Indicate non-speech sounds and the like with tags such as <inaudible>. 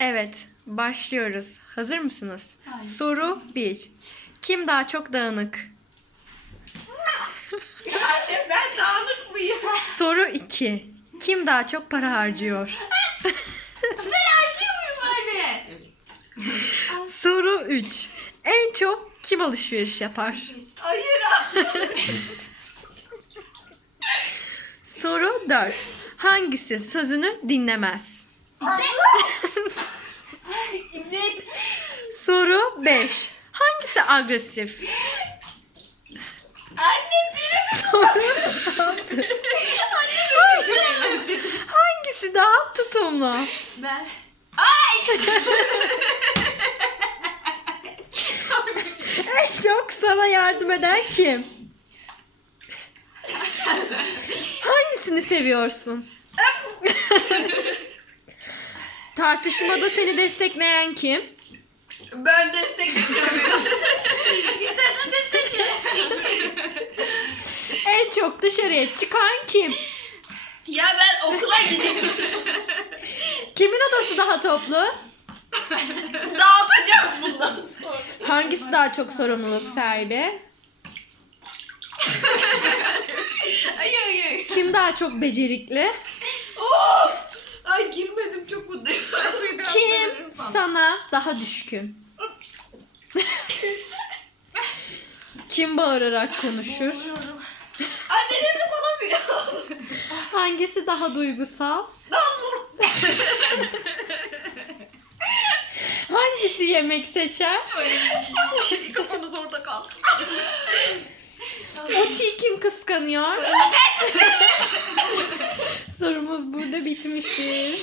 Evet, başlıyoruz. Hazır mısınız? Hayır. Soru 1. Kim daha çok dağınık? Anne ben dağınık mıyım? Soru 2. Kim daha çok para harcıyor? <laughs> ben harcıyor muyum anne? Soru 3. En çok kim alışveriş yapar? Hayır. Soru 4. Hangisi sözünü dinlemez? İpek. Soru 5. Hangisi agresif? Anne biri Soru 6. Hangisi daha tutumlu? Ben. Ay! En çok sana yardım eden kim? Hangisini seviyorsun? Tartışmada seni destekleyen kim? Ben destekliyorum. <laughs> İstersen destekle. <laughs> En çok dışarıya çıkan kim? Ya ben okula gideyim. Kimin odası daha toplu? Dağıtacağım bundan sonra. Hangisi daha çok sorumluluk sahibi? Ay ay ay. Kim daha çok becerikli? Oh! Ay girmedim çok mutluyum. Sana daha düşkün? <laughs> Kim bağırarak konuşur? Anne nefes <laughs> alamıyor. Hangisi daha duygusal? <laughs> Hangisi yemek seçer? Kafanız orada kalsın. Oti'yi kim kıskanıyor? Sorumuz burada bitmiştir.